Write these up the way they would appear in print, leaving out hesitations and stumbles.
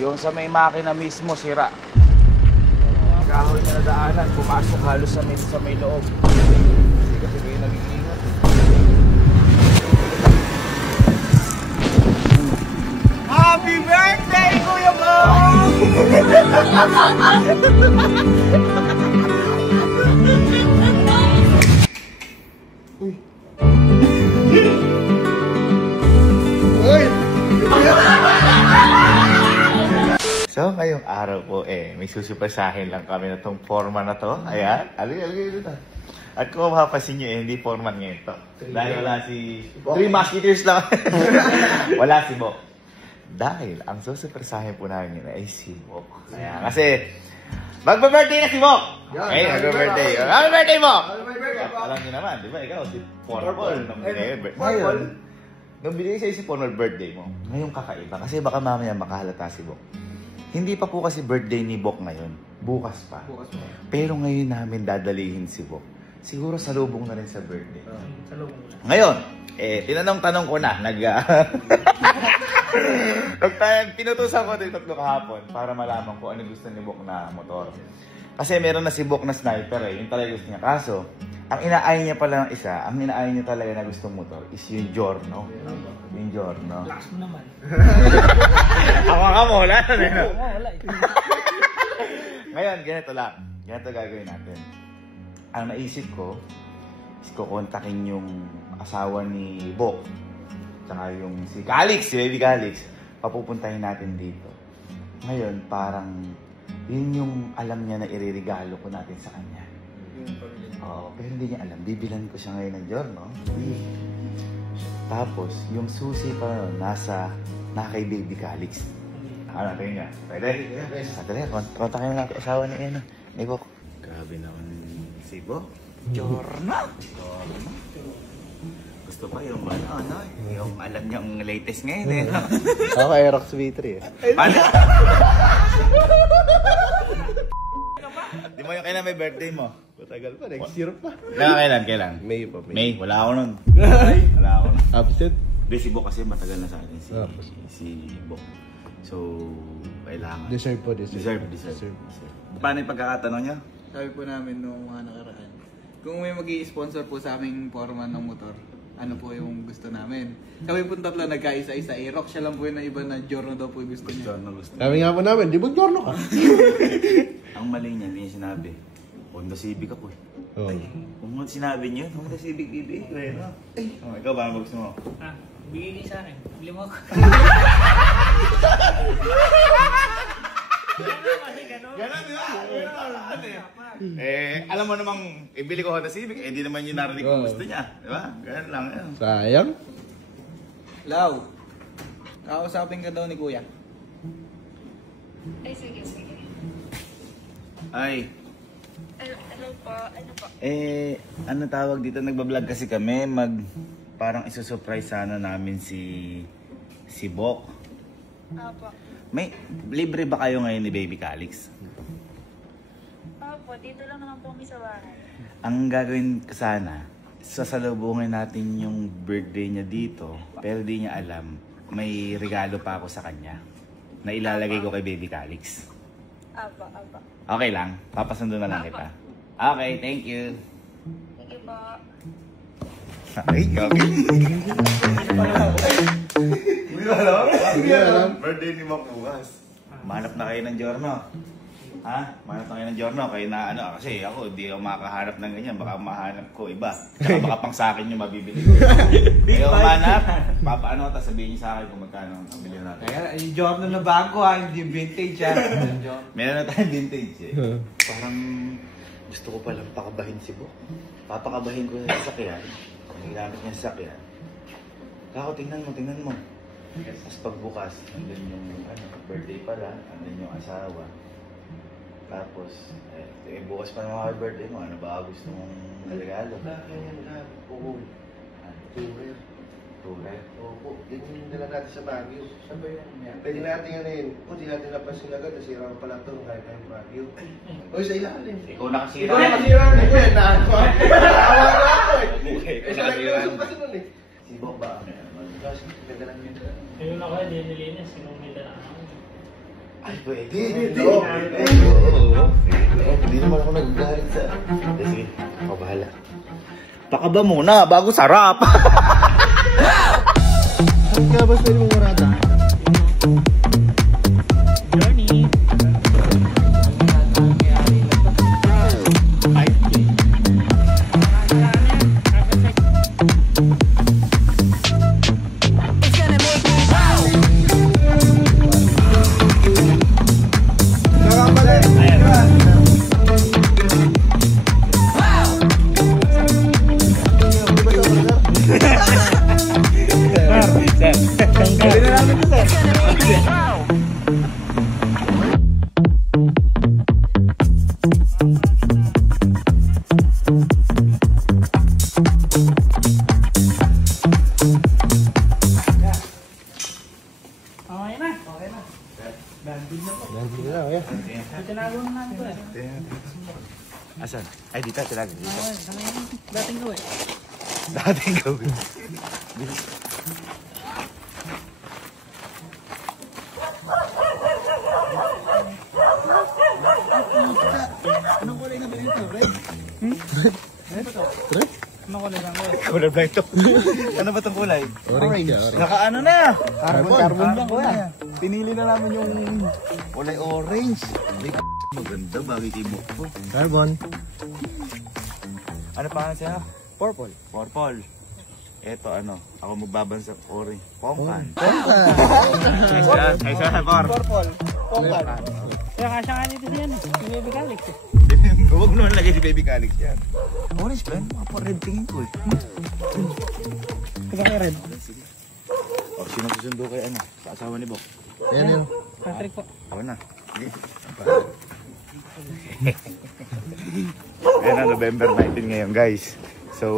Yung sa may makina mismo, sira. Kahoy na nadaanan, pumasok halos sa may loob. Hindi kasi kayo nag-iingat. Happy birthday, Kuya Bo! So, ngayong araw po may susupasahin lang kami na tong forma na to. Ayan, alagay dito. At kung mapapasin nyo hindi forma ngayon to. Dahil wala si... 3 Musketeers lang. Wala si Bok. Dahil ang susupasahin po namin ay si Bok. Ayan, kasi magba-birthday na si Bok! Okay, magba-birthday. Happy birthday, Bok! Alam nyo naman, di ba? Ikaw, si Formal. Ngayon, nung binigay sa'yo si Formal birthday mo, ngayong kakaiba. Kasi baka mamaya makahalata si Bok. Hindi pa po kasi birthday ni Bok ngayon. Bukas pa. Pero ngayon namin dadalihin si Bok. Siguro salubong na rin sa birthday. Salubong na. Ngayon, tinanong-tanong ko na. Pinutusan ko ito kahapon para malaman ko ano gusto ni Bok na motor. Kasi meron na si Bok na sniper yung talaga gusto niya. Kaso, ang inaay niya pala ng isa, ang inaay niya talaga na gustong motor is yung Giorno. Yung Giorno. Lakas mo naman. Ako nga mo, wala na rin. Wala. Ngayon, ganito lang. Ganito gagawin natin. Ang naisip ko, is kukontakin yung asawa ni Bok. Tsaka yung si Calix, si Baby Calix. Papupuntahin natin dito. Ngayon, parang yun yung alam niya na iririgalo ko natin sa kanya. Oo, pero hindi niya alam. Bibilan ko siya ngayon ng Giorno. Tapos, yung susi pa nasa kay Baby Calix. Ano natin nga? Pwede? Sadali, kontakin natin asawa ni Bok. Grabe naman si Bok. Giorno! Gusto pa yung yung alam niya ang latest ngayon Ako Aerox V3 Paano? Di mo yung kailan may birthday mo? Matagal pa, next year pa. Kailan? May pa. May? Wala ako nun. Wala ako nun. Absent? Hindi, si Bok kasi matagal na sa akin si Bok. So, kailangan. Deserve po. Deserve. Paano yung pagkakatanong niya? Sabi po namin noong mga nakaraan, kung may mag-i-sponsor po sa aming forma ng motor, ano po yung gusto namin. Kami po tatlo nagkaisa-isa. Aerox siya lang po yung iba na Giorno daw po yung gusto niya. Sabi nga po namin, di ba Giorno ka? Ang mali niya, hindi niya sinabi. Honda Civic ako Ay, kung sinabi niyo, Honda Civic BB. Ikaw ba ang gusto mo? Bigay niyo sa akin. Bili mo ako. Ganon, di ba? Alam mo namang, ibili ko Honda Civic, di naman yung narinig kung gusto niya. Di ba? Ganon lang yan. sayang. Lau, kakausapin ka daw ni Kuya. Ay, sige. Ay, Ano po? ano tawag dito? Nagbablog kasi kami. Parang isusurprise sana namin si Bok. Apo. May libre ba kayo ngayon ni Baby Calix? Apo, dito lang naman po kami sa bahay. Ang gagawin ko sana, sasalubungin natin yung birthday niya dito, pero di niya alam, may regalo pa ako sa kanya na ilalagay ko kay Baby Calix. Apo. Okay lang? Papasundo na lang kita. Okay, thank you. Sige po. Ay, okay. Hindi alam. Birthday ni Bok bukas. Manap na kayo ng Giorno. Ha? Manap na kayo ng Giorno. Kayo na kasi ako hindi ako makakahanap ng ganyan. Baka mahanap ko iba. Tsaka baka pang sa akin yung mabibili ko. Kayo manap. Papaano ka sabihin niyo sa akin kung magkano ang bili natin. Kaya, yung Giorno na bago hindi vintage Meron na tayong vintage Parang gusto ko palang pakabahin si Bok. Papakabahin ko sa sasakyan. Kung ginamit niya sa sasakyan. Kako, tingnan mo. Tapos pagbukas, andun yung birthday pala, andun yung asawa. Tapos, bukas pa naman yung birthday mo, ano ba gusto mong regalo? Tourer? Opo, yun yung dala natin sa Baguio. Saan ba yun? Pwede natin yun. Kung di natin napasin agad, nasira pa lang ito kahit tayong Baguio. O, sa ilalim. Ikaw nakasira. Ikaw nakasira na ko yan. Naawa na ako Ikaw nakasira. kasi nun Si Bok ba? Ganda lang yun. Ayun ako, hindi nilinis. Sinong may dala ako. Ay, pwede. Oo. Hindi naman ako nagagalit sa... Sige, ako bahala. Pakaba muna bago sarap. Kaya ba pwede mong marada? Journey. Asan? Ay, dito, talaga. Dito. Dating ko eh. Dating gawin. Anong kulay na ba ito, Red? Anong kulay lang ko eh? Kulay ba ito? Ano ba itong kulay? Orange. Nakaano na? Carbon lang kuya. Pinili na namin yung Kulay orange. Maganda, bagay kay Boko. Carbon. Ano pangalan siya? purple. Purple. Eto ano, ako magbabansa orange. Pongkan. Ay siya, Por. Purple. Pongkan. Kaya kasya nga dito siya, si Baby Calix eh. Huwag naman lagay si Baby Calix yan. Orange ba yan? Mga pa-red tingin ko eh. Diba kay Red? Sige. O, sino susundo kay ano? Sa asawa ni Bok? Ayan yun. Patrick po. Ako na. Ayan na, November 19 ngayon guys. So,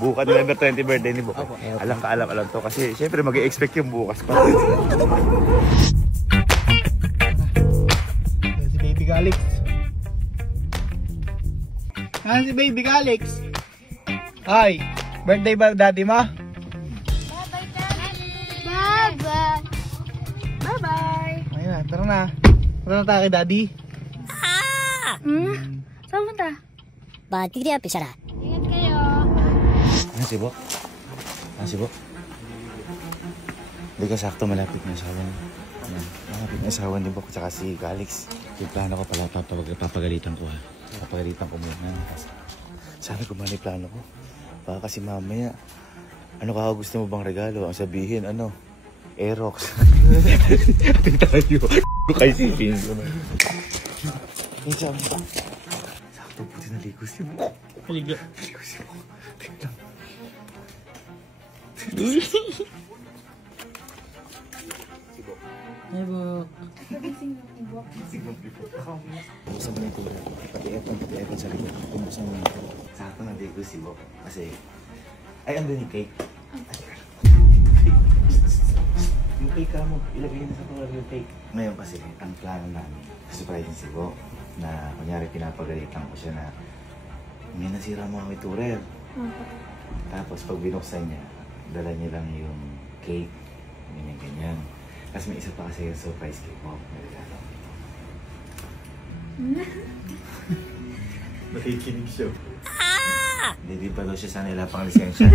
bukas November 20 birthday ni Bok. Alam to kasi syempre mag-i-expect yung bukas pa. Si Baby Calix. Si Baby Calix. Ay, birthday ba daddy mo? Bye-bye, Daddy! Bye-bye! Bye-bye! Ayun na, tara na. Tara na tayo kay daddy. Saan punta? Batik dia pisara. Ingat kayo! Ano si Bok? Ano si Bok? Hindi ka sakto malapit na asawa niya. Ayan, malapit na asawa ni Bok tsaka si Calix. Yung plano ko pala, papagalitan ko ha. Papagalitan ko muna. Sana gumana yung plano ko. Baka kasi mamaya, ano ka gusto mo bang regalo? Ang sabihin, ano? Aerox. Ating tayo. Kay sipin ko na. Yung sabi ba? Sakto po tinaligo si Bok. Haligo. Naligo si Bok. Tingnan. Ay po. Buksan mo yung tubig. Pati aircon sa likod. Buksan mo yung tubig. Sakto naligo si Bok. Kasi, ay, andun yung cake. Yung cake ka mo, ilagay na sa tulad yung cake. Ngayon kasi, ang plano namin, surprise si Bok, na kunyari pinapagalitan ko siya na may nasira mga miturer. Tapos pag binuksan niya, dala niya lang yung cake, ganyan-ganyan. Tapos may isa pa kasi yung surprise cake mo. Nakikinig siya. Hindi pa daw siya sana nila pang lisensya.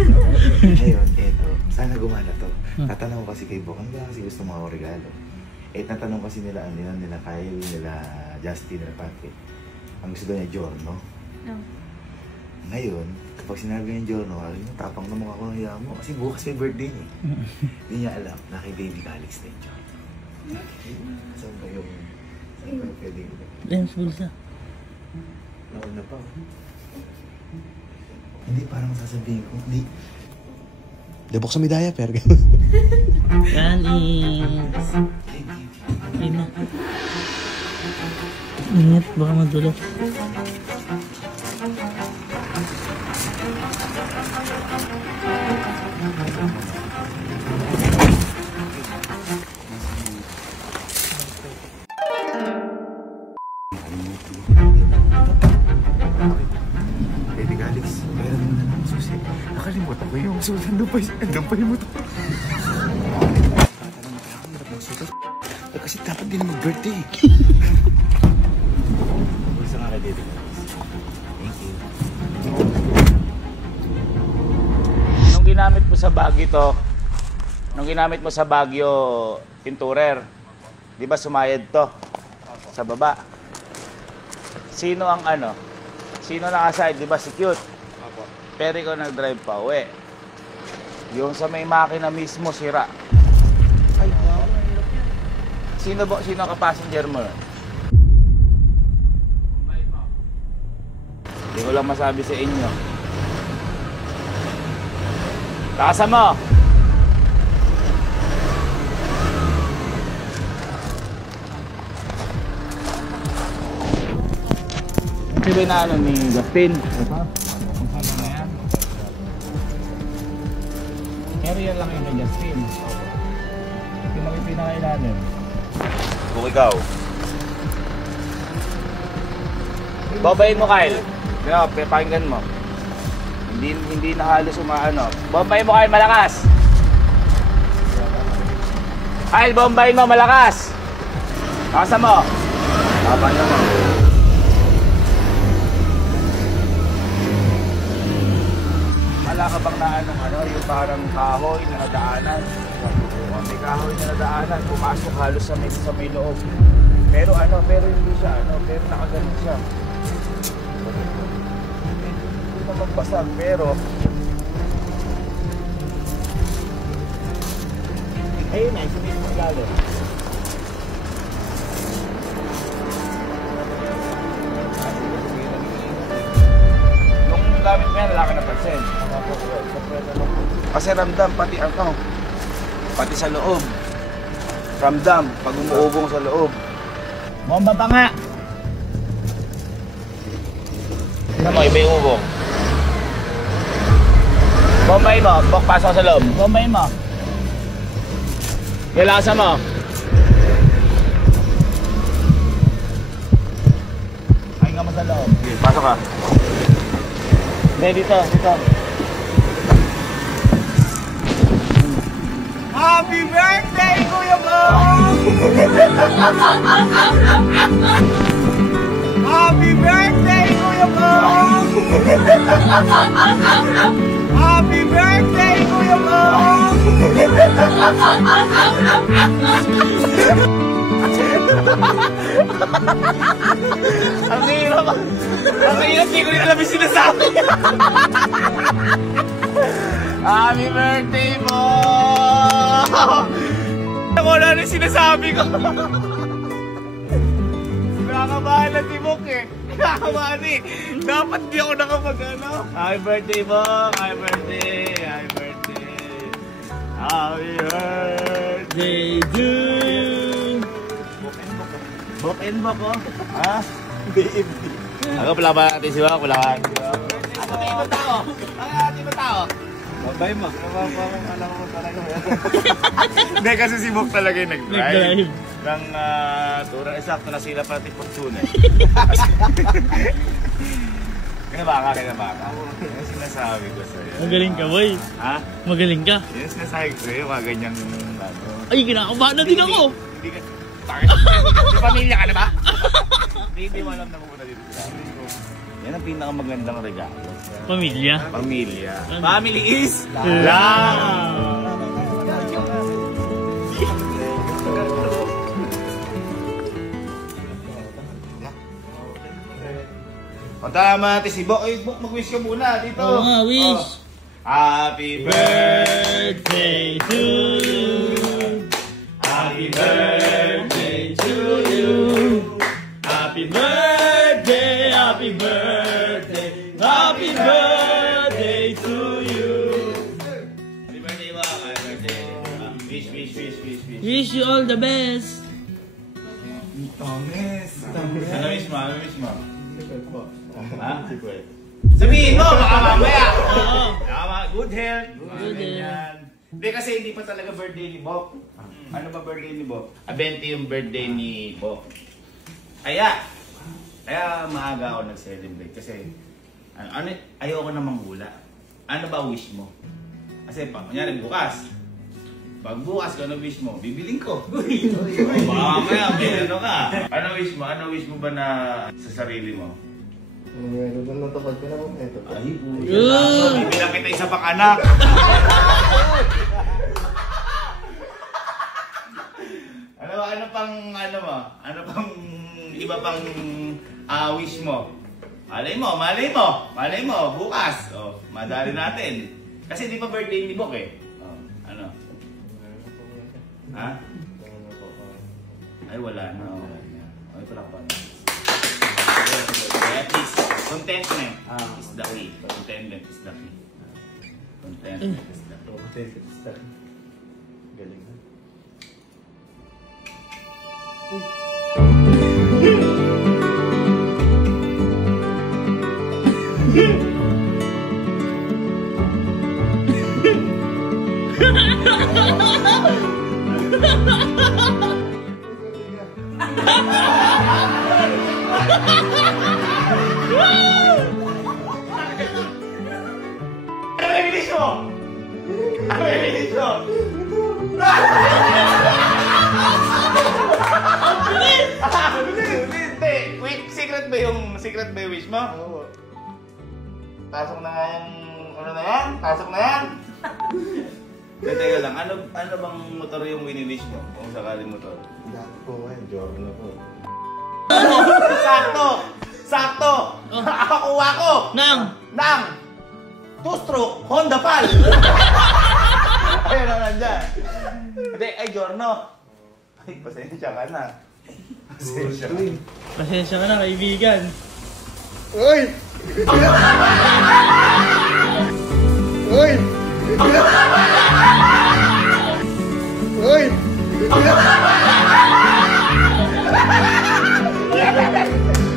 Ngayon, eto, sana gumana to. Tatanong ko kasi kay Bok, ano ba kasi gusto mga regalo? Eh, tatanong kasi nila, nila Kyle, nila Justin, nila Patrick. Ang gusto daw niya, Giorno. Ngayon, kapag sinabi niya Giorno, alam mo, tapang naman ako ng hiya mo. Kasi bukas may birthday niya. Hindi niya alam na kay Baby Calix na yung Giorno. Saan ba yung pwede? James Bulsa. Nauna pa. Hindi, parang sasabihin ko. Hindi. Labok sa medaya, pero Calix. Ay na. Ingat, baka madulas. Baby Calix, meron mo na lang susi. Nakalimutan ko yung susi. Andun pa yung motor. Kasi dapat din mag birthday! Gusto nga kay Dede. Thank you. Nung ginamit mo sa Baguio to, nung ginamit mo sa Baguio Pinturer, di ba sumayad to? Sa baba. Sino ang ano? Sino nakaside? Di ba si Cute? Pero ikaw nag-drive pa uwi. Yung sa may makina mismo sira. Ay, wow. Sino ang ka-passenger mo? Hindi ko lang masabi sa inyo. Takasan mo! Sino na ano ni Justin? Area lang yung kay Justin. Yung mga pinakailalim. Kung ikaw. Babayin mo, Kyle. Pakinggan mo. Hindi na halos umaano. Bombayin mo, Kyle, malakas. Kyle, bombayin mo, malakas. Takasan mo. Tapan naman. Wala ka bang na yung parang kahoy na nadaanan? May kahoy na nadaanan, pumasok halos sa may loob. Pero hindi siya, pero nakaganon siya. Hindi na magbasag, pero ayun na, isipin mo galing. Nung gamit mo yan, wala ka napansin. Kasi ramdam pati sa loob. Ramdam pag umuubong sa loob. Bomba pa nga. Tignan mo, iba yung ubong. Bombayin mo, pasok sa loob. Bombayin mo. Yalasan mo. Ay nga mo sa loob. Pasok ka. Hindi, dito. Happy birthday, Kuya Bong! Happy birthday, Kuya Bong! Happy birthday, Kuya Bong! Ang hirap, hindi ko rin alam yung sinasabi. Happy birthday mo! Wala na sinasabi ko. Nakakabahan na si Bok eh. Nakakabahan eh. Dapat di ako nakapag-ano. Happy birthday mo! Happy birthday! Happy birthday! Happy birthday to you! Bok and Bok oh. Ha? Baby. Ako pala ba natin si Bok? Wala ka. Ano ba ibang tao? Ano natin ibang tao? Babay mo. Alam mo talaga. Hindi kasi si Bok talaga yung nag-drive. Nang turang eksakto na sila pati Fortune. Kinabaka. Yan sinasabi ko sa'yo. Magaling ka, boy. Ha? Magaling ka. Yan sinasabi ko sa'yo, mga ganyang Ay, kinakabahan na din ako. Hindi ka. Bakit? May pamilya ka na ba? Hindi mo alam na pupunta dito sa amin. Yan ang pinakamagandang regalo. Pamilya. Family is love! O tama natin si Bok. Bok, mag-wish ka muna dito. Oo nga, wish. Happy Birthday to you. Happy birthday to you. Happy birthday, happy birthday, happy birthday to you. Happy birthday mo. Happy birthday. Wish. Wish you all the best. Ano wish mo? Ha? Sabihin mo, baka mamaya. Good health. Good health. Hindi kasi hindi pa talaga birthday ni Bok. Ano ba birthday ni Bok? 20 yung birthday ni Bok. Kaya maaga ako nag-celebrate kasi ayoko na manghula. Ano ba wish mo? Kasi kunyari bukas, Pagbukas ka, ano wish mo? Bibiling ko. Baka kaya, may ano ka. Ano wish mo? Ano wish mo ba na sa sarili mo? Meron na natapad ka na po ito. Ay, bibilang kita isa pang anak. Ano pang mo? Ano pang iba pang wish mo? Malay mo, bukas. Oh, madali natin. Kasi di pa birthday ni Bok eh. Oh, ano? Ha? Ay, wala na. Ay, pala pa na. At least, contentment is the key. Contentment is the key. Contentment is the key. Contentment is the key. Galing na. Secret ba yung wish mo? Oo. Pasok na nga yung... Ano na yan? Pasok na yan? Teka lang, ano bang motor yung wini-wish mo? Kung sakaling motor? Dati po ngayon, Jordan na po. Sakto! Nakakuha ko! Nang! Two-stroke Honda Pal! Ayun na nandyan. Hindi, ay Giorno. Ay, pasensya ka na. Pasensya ka na, kaibigan. Uy! Uy! Uy!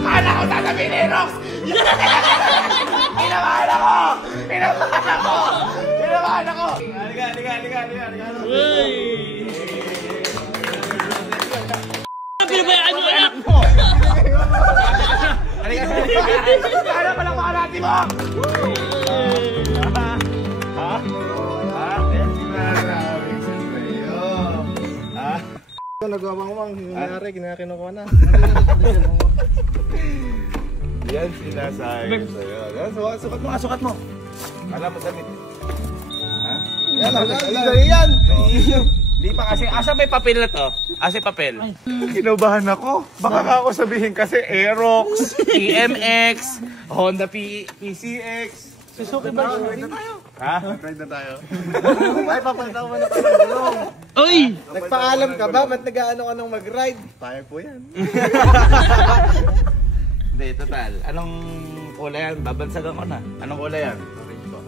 Anak ko sasabihin ni Rox! Pinamahan ako! Halika! Uy! Pinabayaan nyo anak! Ano pala makalati mo? Nagwamang nangyari, kinakinukuha na. Yan sinasabi sa'yo. Sukat mo. Alam mo damit. Ha? Yan! Hindi pa kasi, asa may papel na to? Asa papel? Kinabahan ako. Baka ka ako sabihin kasi Aerox, TMX, Honda PCX. Suzuki ba? Ride na tayo. Ha? Ride na tayo. Ay, papunta ko na kayo ng gulong. Uy! Nagpaalam ka ba? Ba't nag-ano ka nung mag-ride? Payag po yan. Hindi, total. Anong kulay yan? Babansagan ko na. Anong kulay yan?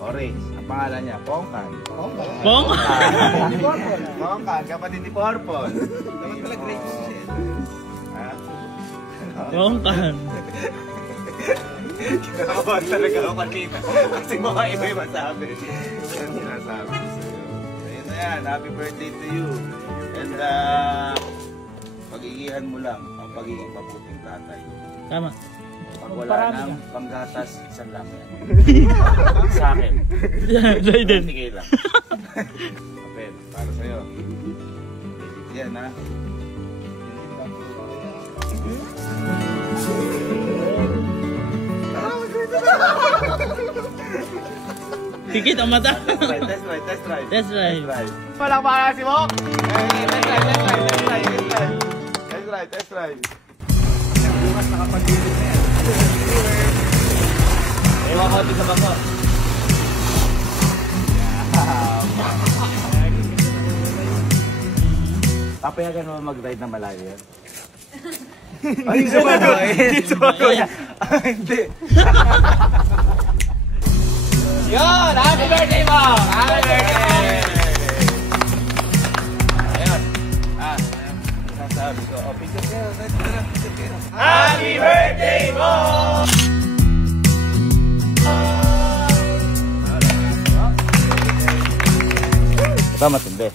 Orange. Ang pangalan niya, Pongkan. Pongkan, kapatid ni Purple. Dapat pala grapes. Ha? Pongkan. Kinakabahan talaga ako kanina. Kasi mga iba yung masabi. Yan sinasabi ko sa'yo. Ayun na yan, happy birthday to you. And pagigihan mo lang ang pagiging mabuting tatay. Tama. Pag wala ng panggatas, isang lang yan. Sa akin. Dayden. Sige lang. Kapel, para sa'yo. Yan ha. Pikit ang mata. Test drive. Walang para si Mok. Test drive. Bukas nakapag-ilit na yan. Ewan ko sa bangko. Papayagan mo mag-ride na malayo yan? Ay, hindi sa bangko. Hindi. Yun! Happy birthday mo! Happy birthday! Ayun. Sasabi ko. Oh, picture kayo. Happy birthday mo! Ito matindi.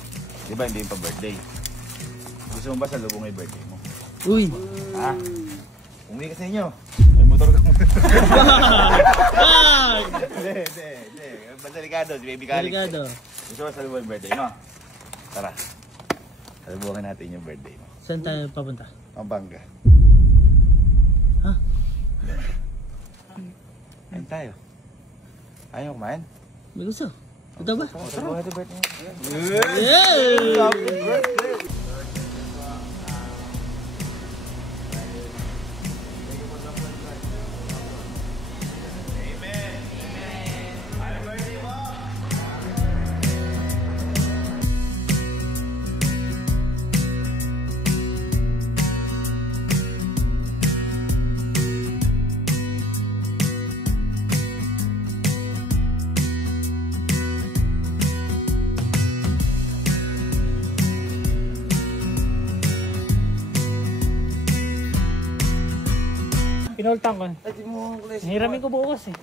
Di ba hindi yung pa-birthday? Gusto mo ba sa lubong yung birthday mo? Uy! Ha? Umuwi ka sa inyo. May motor ka mo. Hindi. Basta delikado, si Baby Calix. Delikado. Gusto mo sa lubong yung birthday mo? Tara. Salubukan natin yung birthday mo. Saan tayo papunta? Pampanga. Ha? Kain tayo. Ayaw kumain? May gusto? Ito ba? Salubukan natin birthday mo. Yay! Happy birthday! Pinultang ko. Ay, di mo ang kulay. Hiramin ko bukas eh.